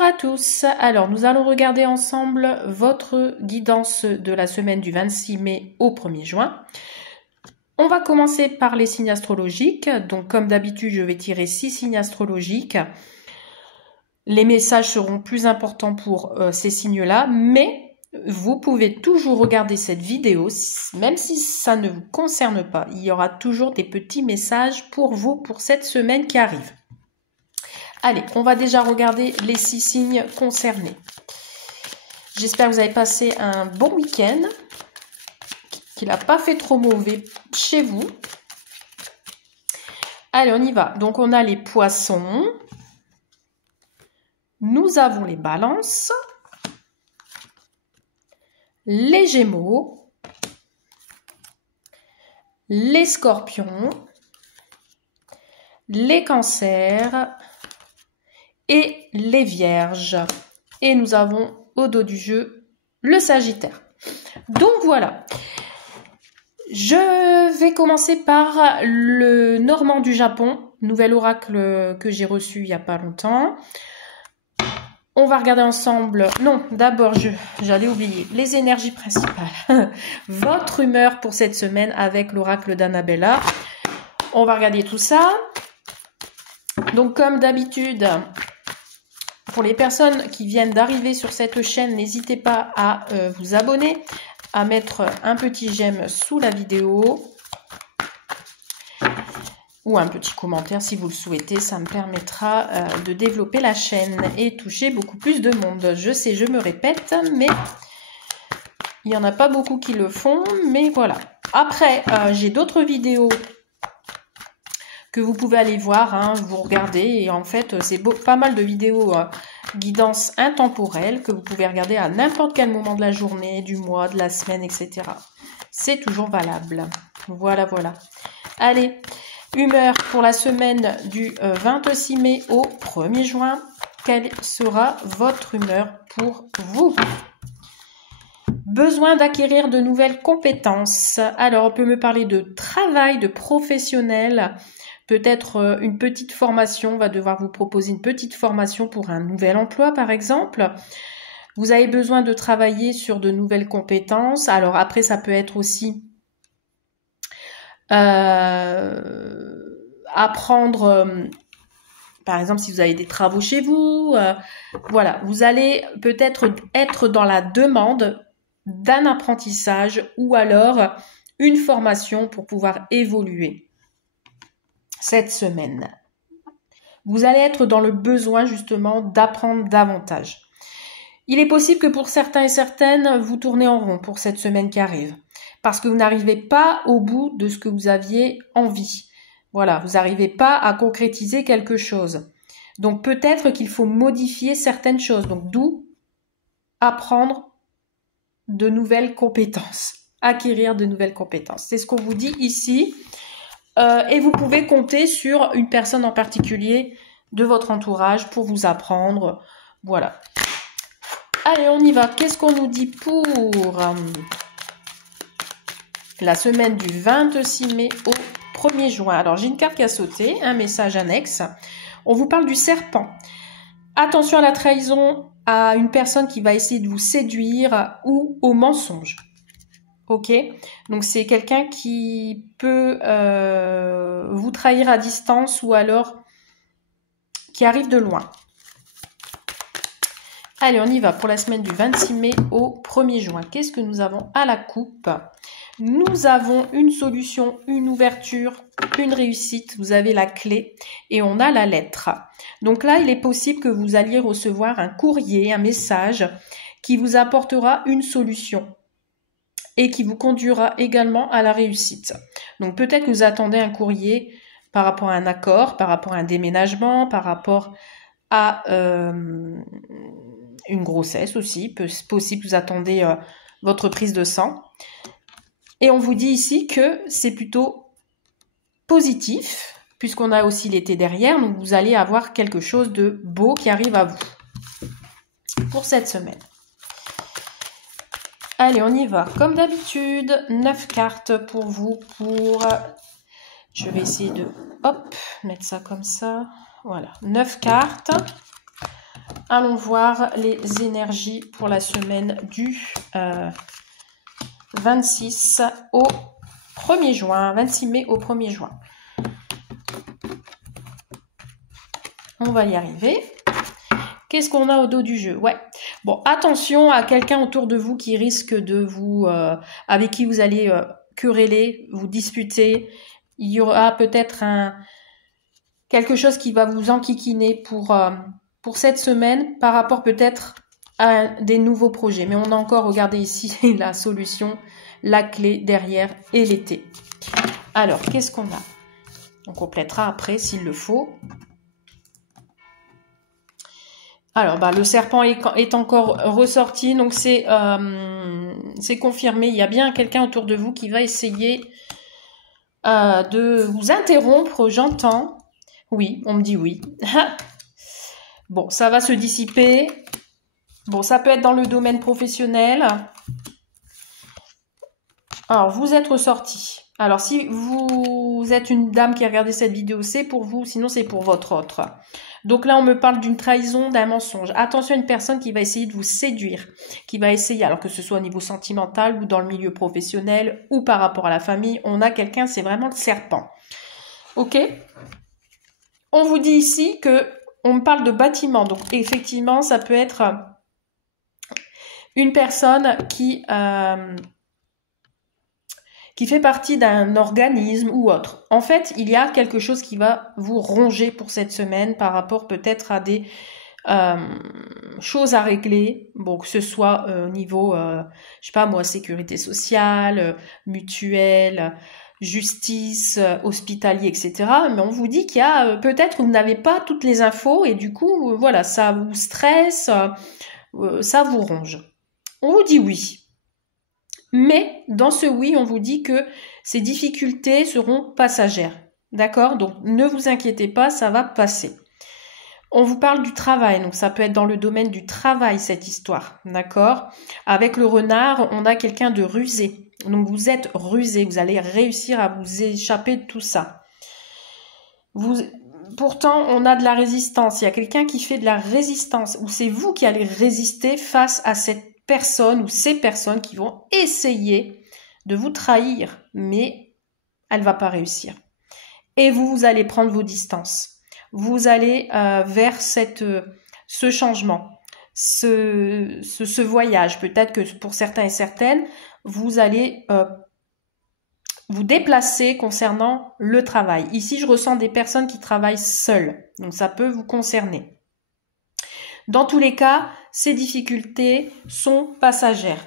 Bonjour à tous, alors nous allons regarder ensemble votre guidance de la semaine du 26 mai au 1er juin. On va commencer par les signes astrologiques, donc comme d'habitude je vais tirer 6 signes astrologiques. Les messages seront plus importants pour ces signes-là, mais vous pouvez toujours regarder cette vidéo, même si ça ne vous concerne pas. Il y aura toujours des petits messages pour vous pour cette semaine qui arrive. Allez, on va déjà regarder les 6 signes concernés. J'espère que vous avez passé un bon week-end, qu'il n'a pas fait trop mauvais chez vous. Allez, on y va. Donc, on a les poissons. Nous avons les balances. Les gémeaux. Les scorpions. Les cancers. Et les vierges. Et nous avons au dos du jeu le sagittaire. Donc voilà. Je vais commencer par le Normand du Japon, nouvel oracle que j'ai reçu il n'y a pas longtemps. On va regarder ensemble, non, d'abord j'allais oublier, les énergies principales. Votre humeur pour cette semaine avec l'oracle d'Annabella. On va regarder tout ça. Donc comme d'habitude, pour les personnes qui viennent d'arriver sur cette chaîne, n'hésitez pas à vous abonner, à mettre un petit j'aime sous la vidéo ou un petit commentaire si vous le souhaitez. Ça me permettra de développer la chaîne et toucher beaucoup plus de monde. Je sais, je me répète, mais il n'y en a pas beaucoup qui le font, mais voilà. Après, j'ai d'autres vidéos que vous pouvez aller voir, hein, vous regardez, et en fait c'est pas mal de vidéos guidance intemporelle que vous pouvez regarder à n'importe quel moment de la journée, du mois, de la semaine, etc. C'est toujours valable. Voilà, voilà. Allez, humeur pour la semaine du 26 mai au 1er juin. Quelle sera votre humeur pour vous ? Besoin d'acquérir de nouvelles compétences. Alors, on peut me parler de travail, de professionnel. Peut-être une petite formation, on va devoir vous proposer une petite formation pour un nouvel emploi par exemple. Vous avez besoin de travailler sur de nouvelles compétences. Alors après, ça peut être aussi apprendre, par exemple, si vous avez des travaux chez vous. Voilà, vous allez peut-être être dans la demande d'un apprentissage ou alors une formation pour pouvoir évoluer. Cette semaine, vous allez être dans le besoin justement d'apprendre davantage. Il est possible que pour certains et certaines, vous tournez en rond pour cette semaine qui arrive, parce que vous n'arrivez pas au bout de ce que vous aviez envie. Voilà, vous n'arrivez pas à concrétiser quelque chose. Donc peut-être qu'il faut modifier certaines choses. Donc d'où apprendre de nouvelles compétences, acquérir de nouvelles compétences. C'est ce qu'on vous dit ici. Et vous pouvez compter sur une personne en particulier de votre entourage pour vous apprendre. Voilà. Allez, on y va. Qu'est-ce qu'on nous dit pour la semaine du 26 mai au 1er juin? Alors, j'ai une carte qui a sauté, un message annexe. On vous parle du serpent. Attention à la trahison, à une personne qui va essayer de vous séduire ou au mensonge. Ok, donc c'est quelqu'un qui peut vous trahir à distance ou alors qui arrive de loin. Allez, on y va pour la semaine du 26 mai au 1er juin. Qu'est-ce que nous avons à la coupe? Nous avons une solution, une ouverture, une réussite. Vous avez la clé et on a la lettre. Donc là, il est possible que vous alliez recevoir un courrier, un message qui vous apportera une solution et qui vous conduira également à la réussite. Donc peut-être que vous attendez un courrier par rapport à un accord, par rapport à un déménagement, par rapport à une grossesse aussi. Possible que vous attendez votre prise de sang. Et on vous dit ici que c'est plutôt positif, puisqu'on a aussi l'été derrière, donc vous allez avoir quelque chose de beau qui arrive à vous pour cette semaine. Allez, on y va. Comme d'habitude, 9 cartes pour vous. Je vais essayer de mettre ça comme ça. Voilà, 9 cartes Allons voir les énergies pour la semaine du 26 au 1er juin, 26 mai au 1er juin. On va y arriver. Qu'est-ce qu'on a au dos du jeu? Ouais. Bon, attention à quelqu'un autour de vous qui risque de vous... avec qui vous allez quereller, vous disputer. Il y aura peut-être quelque chose qui va vous enquiquiner pour cette semaine par rapport peut-être à des nouveaux projets. Mais on a encore, regardez ici, la solution, la clé derrière et l'été. Alors, qu'est-ce qu'on a? On complétera après s'il le faut. Alors, le serpent est encore ressorti, donc c'est confirmé. Il y a bien quelqu'un autour de vous qui va essayer de vous interrompre, j'entends. Oui, on me dit oui. Bon, ça va se dissiper. Bon, ça peut être dans le domaine professionnel. Alors, vous êtes ressorti. Alors, si vous êtes une dame qui a regardé cette vidéo, c'est pour vous, sinon c'est pour votre autre. Donc là, on me parle d'une trahison, d'un mensonge. Attention à une personne qui va essayer de vous séduire, qui va essayer, alors que ce soit au niveau sentimental ou dans le milieu professionnel ou par rapport à la famille, on a quelqu'un, c'est vraiment le serpent. Ok? On vous dit ici que on me parle de bâtiment. Donc effectivement, ça peut être une personne qui fait partie d'un organisme ou autre. En fait, il y a quelque chose qui va vous ronger pour cette semaine par rapport peut-être à des choses à régler, bon, que ce soit au niveau, je sais pas moi, sécurité sociale, mutuelle, justice, hospitalier, etc. Mais on vous dit qu'il y a peut-être que vous n'avez pas toutes les infos et du coup, voilà, ça vous stresse, ça vous ronge. On vous dit oui. Mais dans ce oui, on vous dit que ces difficultés seront passagères. D'accord? Donc ne vous inquiétez pas, ça va passer. On vous parle du travail, donc ça peut être dans le domaine du travail cette histoire. D'accord? Avec le renard, on a quelqu'un de rusé. Donc vous êtes rusé, vous allez réussir à vous échapper de tout ça. Pourtant, on a de la résistance. Il y a quelqu'un qui fait de la résistance, ou c'est vous qui allez résister face à cette personne ou ces personnes qui vont essayer de vous trahir, mais elle va pas réussir. Et vous allez prendre vos distances. Vous allez vers ce changement, ce voyage. Peut-être que pour certains et certaines, vous allez vous déplacer concernant le travail. Ici, je ressens des personnes qui travaillent seules, donc ça peut vous concerner. Dans tous les cas, ces difficultés sont passagères.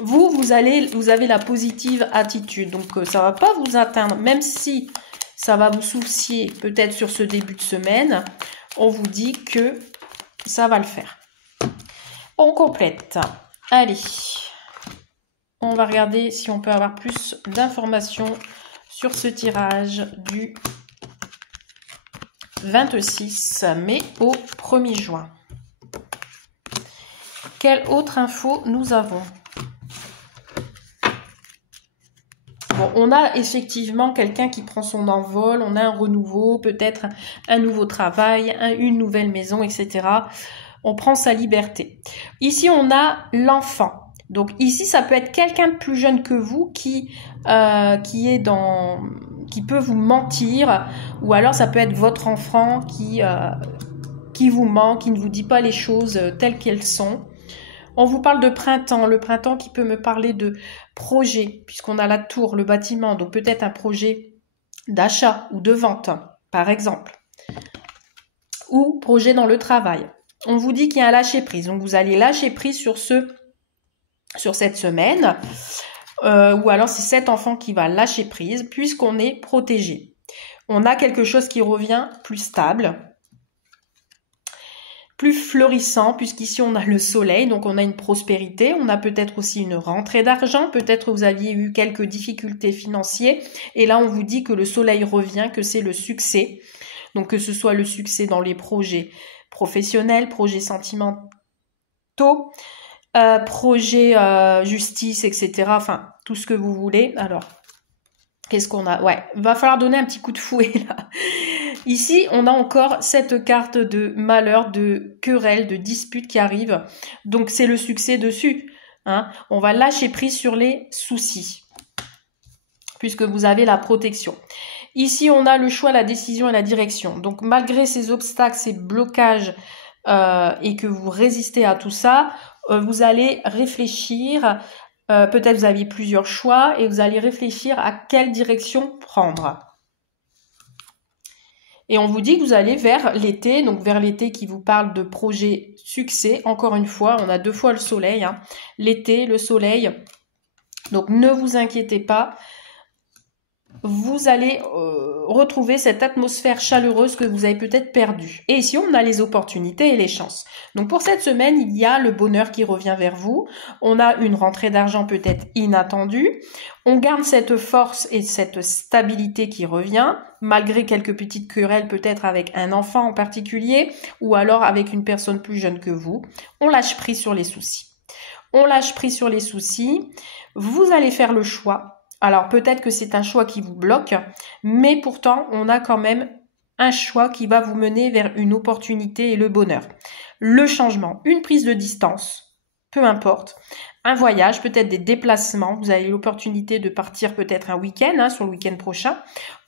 Vous avez la positive attitude, donc ça va pas vous atteindre, même si ça va vous soucier peut-être sur ce début de semaine, on vous dit que ça va le faire. On complète. Allez, on va regarder si on peut avoir plus d'informations sur ce tirage du 26 mai au 1er juin. Quelle autre info nous avons? Bon, on a effectivement quelqu'un qui prend son envol, on a un renouveau, peut-être un nouveau travail, une nouvelle maison, etc. On prend sa liberté. Ici, on a l'enfant. Donc ici, ça peut être quelqu'un de plus jeune que vous qui peut vous mentir, ou alors ça peut être votre enfant qui vous ment, qui ne vous dit pas les choses telles qu'elles sont. On vous parle de printemps, le printemps qui peut me parler de projet, puisqu'on a la tour, le bâtiment, donc peut-être un projet d'achat ou de vente, par exemple, ou projet dans le travail. On vous dit qu'il y a un lâcher-prise, donc vous allez lâcher prise sur cette semaine, ou alors c'est cet enfant qui va lâcher prise, puisqu'on est protégé. On a quelque chose qui revient plus stable, plus florissant, puisqu'ici on a le soleil, donc on a une prospérité, on a peut-être aussi une rentrée d'argent, peut-être vous aviez eu quelques difficultés financières, et là on vous dit que le soleil revient, que c'est le succès, donc que ce soit le succès dans les projets professionnels, projets sentimentaux, projets justice, etc., enfin tout ce que vous voulez. Alors, qu'est-ce qu'on a? Ouais, va falloir donner un petit coup de fouet là. Ici, on a encore cette carte de malheur, de querelle, de dispute qui arrive. Donc, c'est le succès dessus. Hein. On va lâcher prise sur les soucis, puisque vous avez la protection. Ici, on a le choix, la décision et la direction. Donc, malgré ces obstacles, ces blocages, et que vous résistez à tout ça, vous allez réfléchir. Peut-être vous avez plusieurs choix et vous allez réfléchir à quelle direction prendre. Et on vous dit que vous allez vers l'été, donc vers l'été qui vous parle de projet succès. Encore une fois, on a 2 fois le soleil. Hein. L'été, le soleil. Donc ne vous inquiétez pas. Vous allez retrouver cette atmosphère chaleureuse que vous avez peut-être perdue. Et ici, on a les opportunités et les chances. Donc pour cette semaine, il y a le bonheur qui revient vers vous. On a une rentrée d'argent peut-être inattendue. On garde cette force et cette stabilité qui revient, malgré quelques petites querelles peut-être avec un enfant en particulier, ou alors avec une personne plus jeune que vous. On lâche prise sur les soucis. On lâche prise sur les soucis. Vous allez faire le choix. Alors peut-être que c'est un choix qui vous bloque, mais pourtant on a quand même un choix qui va vous mener vers une opportunité et le bonheur. Le changement, une prise de distance, peu importe, un voyage, peut-être des déplacements, vous avez l'opportunité de partir peut-être un week-end, hein, sur le week-end prochain,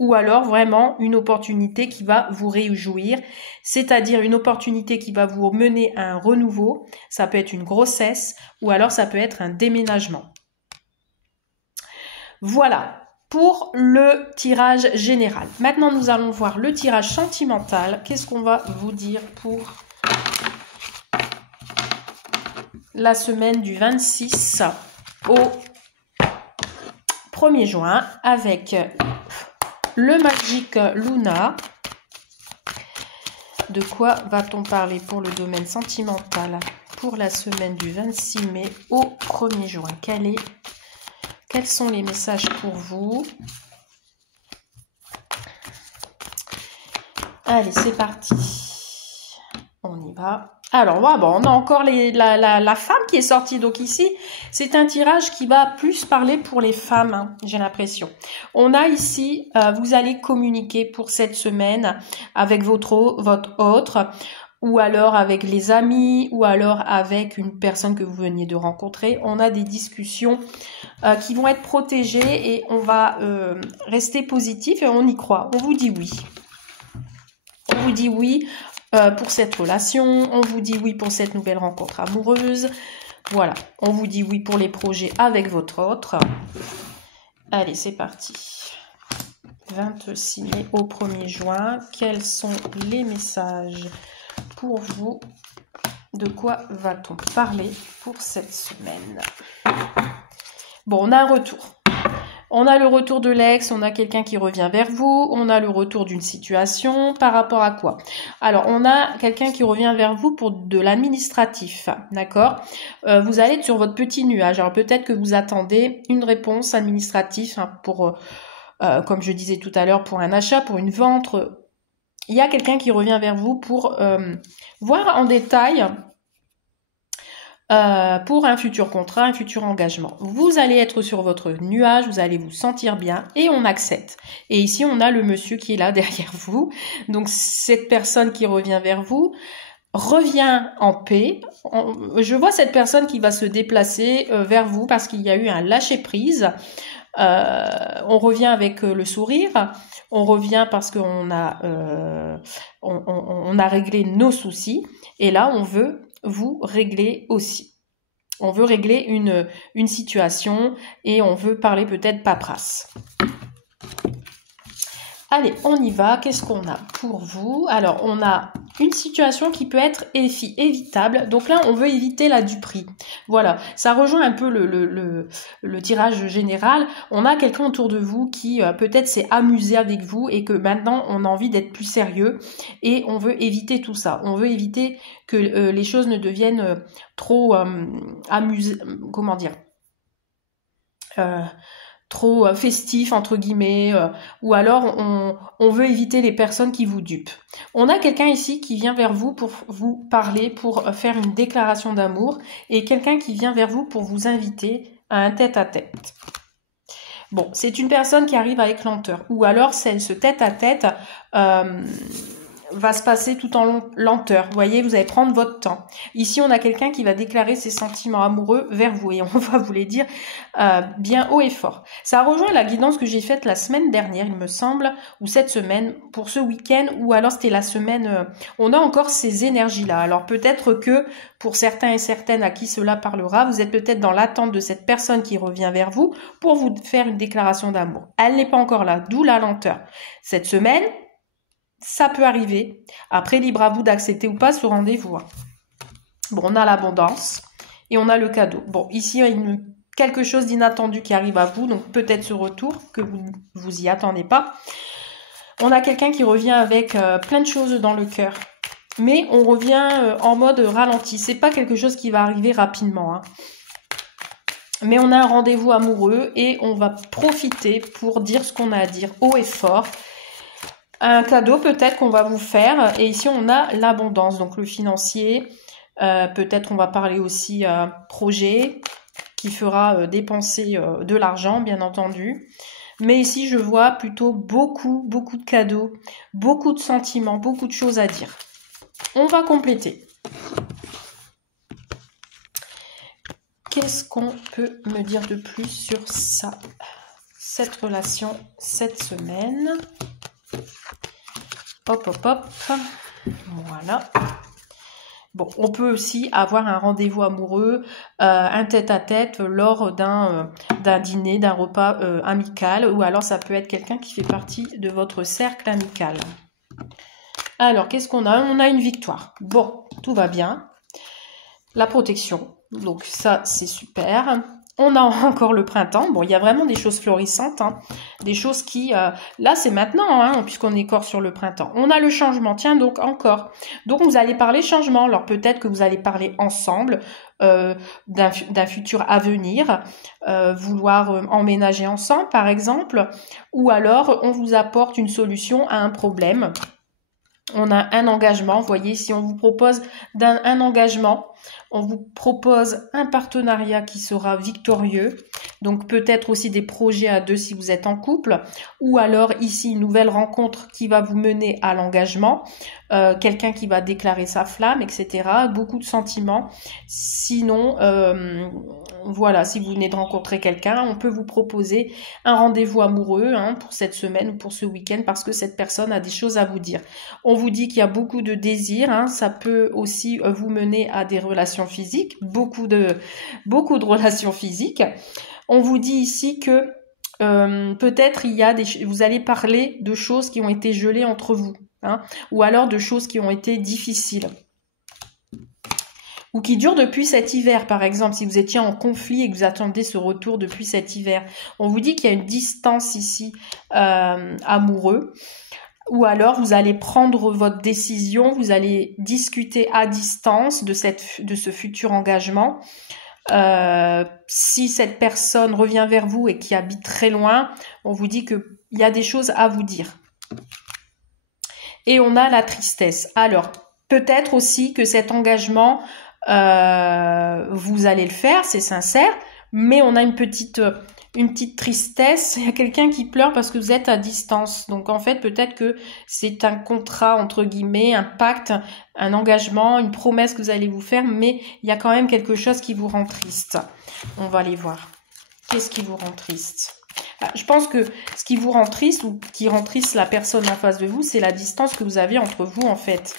ou alors vraiment une opportunité qui va vous réjouir, c'est-à-dire une opportunité qui va vous mener à un renouveau, ça peut être une grossesse, ou alors ça peut être un déménagement. Voilà pour le tirage général. Maintenant, nous allons voir le tirage sentimental. Qu'est-ce qu'on va vous dire pour la semaine du 26 au 1er juin avec le Magic Luna. De quoi va-t-on parler pour le domaine sentimental pour la semaine du 26 mai au 1er juin? Quels sont les messages pour vous? Allez, c'est parti. On y va. Alors, ouais, bon, on a encore la femme qui est sortie. Donc ici, c'est un tirage qui va plus parler pour les femmes, hein, j'ai l'impression. On a ici, vous allez communiquer pour cette semaine avec votre autre, ou alors avec les amis, ou alors avec une personne que vous veniez de rencontrer. On a des discussions qui vont être protégées et on va rester positif et on y croit. On vous dit oui. On vous dit oui pour cette relation. On vous dit oui pour cette nouvelle rencontre amoureuse. Voilà. On vous dit oui pour les projets avec votre autre. Allez, c'est parti. 26 mai au 1er juin. Quels sont les messages pour vous? De quoi va-t-on parler pour cette semaine? Bon, on a un retour. On a le retour de l'ex, on a quelqu'un qui revient vers vous, on a le retour d'une situation, par rapport à quoi? Alors, on a quelqu'un qui revient vers vous pour de l'administratif, d'accord? Vous allez être sur votre petit nuage. Alors, peut-être que vous attendez une réponse administrative hein, pour, comme je disais tout à l'heure, pour un achat, pour une vente. Il y a quelqu'un qui revient vers vous pour voir en détail pour un futur contrat, un futur engagement. Vous allez être sur votre nuage, vous allez vous sentir bien et on accepte. Et ici, on a le monsieur qui est là derrière vous. Donc, cette personne qui revient vers vous revient en paix. Je vois cette personne qui va se déplacer vers vous parce qu'il y a eu un lâcher-prise. On revient avec le sourire. On revient parce qu'on a, on a réglé nos soucis. Et là, on veut vous régler aussi. On veut régler une situation et on veut parler peut-être paperasse. Allez, on y va. Qu'est-ce qu'on a pour vous? Alors, on a une situation qui peut être évitable. Donc là, on veut éviter la duperie. Voilà, ça rejoint un peu le tirage général. On a quelqu'un autour de vous qui peut-être s'est amusé avec vous et que maintenant, on a envie d'être plus sérieux et on veut éviter tout ça. On veut éviter que les choses ne deviennent trop comment dire trop festif entre guillemets, ou alors on veut éviter les personnes qui vous dupent. On a quelqu'un ici qui vient vers vous pour vous parler, pour faire une déclaration d'amour, et quelqu'un qui vient vers vous pour vous inviter à un tête-à-tête. Bon, c'est une personne qui arrive avec lenteur. Ou alors, ce tête-à-tête va se passer tout en lenteur. Vous voyez, vous allez prendre votre temps. Ici, on a quelqu'un qui va déclarer ses sentiments amoureux vers vous. Et on va vous les dire bien haut et fort. Ça rejoint la guidance que j'ai faite la semaine dernière, il me semble, ou cette semaine, pour ce week-end, ou alors c'était la semaine... on a encore ces énergies-là. Alors peut-être que, pour certains et certaines à qui cela parlera, vous êtes peut-être dans l'attente de cette personne qui revient vers vous pour vous faire une déclaration d'amour. Elle n'est pas encore là, d'où la lenteur. Cette semaine... ça peut arriver. Après, libre à vous d'accepter ou pas ce rendez-vous. Bon, on a l'abondance et on a le cadeau. Bon, ici, il y a quelque chose d'inattendu qui arrive à vous, donc peut-être ce retour que vous y attendez pas. On a quelqu'un qui revient avec plein de choses dans le cœur. Mais on revient en mode ralenti. C'est pas quelque chose qui va arriver rapidement. Hein. Mais on a un rendez-vous amoureux et on va profiter pour dire ce qu'on a à dire haut et fort. Un cadeau peut-être qu'on va vous faire. Et ici, on a l'abondance, donc le financier. Peut-être on va parler aussi projet qui fera dépenser de l'argent, bien entendu. Mais ici, je vois plutôt beaucoup de cadeaux, beaucoup de sentiments, beaucoup de choses à dire. On va compléter. Qu'est-ce qu'on peut me dire de plus sur ça? Cette relation, cette semaine. Hop, hop, hop. Voilà. Bon, on peut aussi avoir un rendez-vous amoureux, un tête-à-tête lors d'un dîner, d'un repas amical, ou alors ça peut être quelqu'un qui fait partie de votre cercle amical. Alors, qu'est-ce qu'on a? On a une victoire. Bon, tout va bien. La protection, donc ça, c'est super. On a encore le printemps. Bon, il y a vraiment des choses florissantes, hein. Des choses qui... là, c'est maintenant, hein, puisqu'on est encore sur le printemps. On a le changement, tiens, donc encore. Donc, vous allez parler changement. Alors, peut-être que vous allez parler ensemble d'un futur à venir, vouloir emménager ensemble, par exemple. Ou alors, on vous apporte une solution à un problème. On a un engagement, vous voyez, si on vous propose un engagement, on vous propose un partenariat qui sera victorieux, donc peut-être aussi des projets à deux si vous êtes en couple, ou alors ici une nouvelle rencontre qui va vous mener à l'engagement, quelqu'un qui va déclarer sa flamme, etc. Beaucoup de sentiments. Sinon, voilà, si vous venez de rencontrer quelqu'un, on peut vous proposer un rendez-vous amoureux pour cette semaine ou pour ce week-end parce que cette personne a des choses à vous dire. On vous dit qu'il y a beaucoup de désirs, ça peut aussi vous mener à des relations physiques, beaucoup de relations physiques. On vous dit ici que peut-être vous allez parler de choses qui ont été gelées entre vous, ou alors de choses qui ont été difficiles. Ou qui durent depuis cet hiver, par exemple, si vous étiez en conflit et que vous attendez ce retour depuis cet hiver. On vous dit qu'il y a une distance ici amoureux. Ou alors, vous allez prendre votre décision, vous allez discuter à distance de ce futur engagement. Si cette personne revient vers vous et qui habite très loin, on vous dit qu'il y a des choses à vous dire. Et on a la tristesse. Alors, peut-être aussi que cet engagement, vous allez le faire, c'est sincère, mais on a une petite tristesse. Il y a quelqu'un qui pleure parce que vous êtes à distance. Donc, en fait, peut-être que c'est un contrat, entre guillemets, un pacte, un engagement, une promesse que vous allez vous faire, mais il y a quand même quelque chose qui vous rend triste. On va aller voir. Qu'est-ce qui vous rend triste? Je pense que ce qui vous rend triste ou qui rend triste la personne en face de vous, c'est la distance que vous avez entre vous, en fait,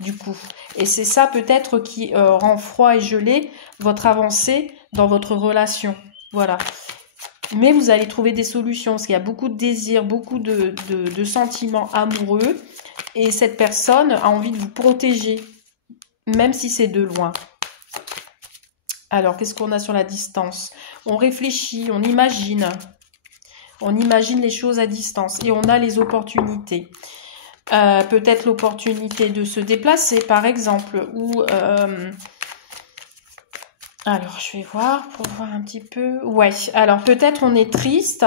du coup. Et c'est ça, peut-être, qui rend froid et gelé votre avancée dans votre relation. Voilà. Mais vous allez trouver des solutions, parce qu'il y a beaucoup de désirs, beaucoup de sentiments amoureux. Et cette personne a envie de vous protéger, même si c'est de loin. Alors, qu'est-ce qu'on a sur la distance? On réfléchit, on imagine. On imagine les choses à distance. Et on a les opportunités. Peut-être l'opportunité de se déplacer, par exemple. Ou... alors, je vais voir pour voir un petit peu. Ouais, alors peut-être on est triste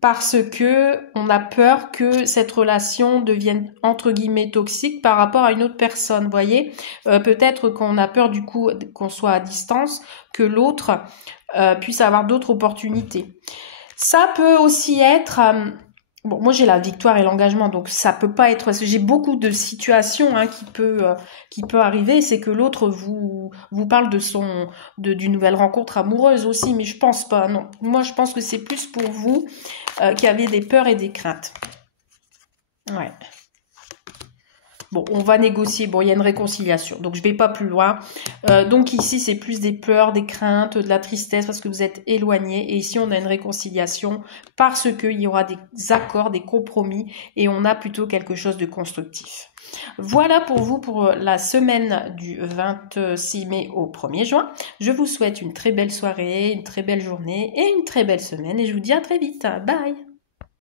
parce que on a peur que cette relation devienne entre guillemets toxique par rapport à une autre personne. Vous voyez, peut-être qu'on a peur du coup qu'on soit à distance, que l'autre puisse avoir d'autres opportunités. Ça peut aussi être bon, moi j'ai la victoire et l'engagement, donc ça peut pas être parce que j'ai beaucoup de situations qui peut arriver, c'est que l'autre vous parle d'une nouvelle rencontre amoureuse aussi, mais je pense pas, non. Moi je pense que c'est plus pour vous qui avez des peurs et des craintes. Ouais. Bon, on va négocier. Bon, il y a une réconciliation, donc je vais pas plus loin. Donc ici, c'est plus des peurs, des craintes, de la tristesse parce que vous êtes éloignés. Et ici, on a une réconciliation parce qu'il y aura des accords, des compromis et on a plutôt quelque chose de constructif. Voilà pour vous pour la semaine du 26 mai au 1er juin. Je vous souhaite une très belle soirée, une très belle journée et une très belle semaine. Et je vous dis à très vite. Bye!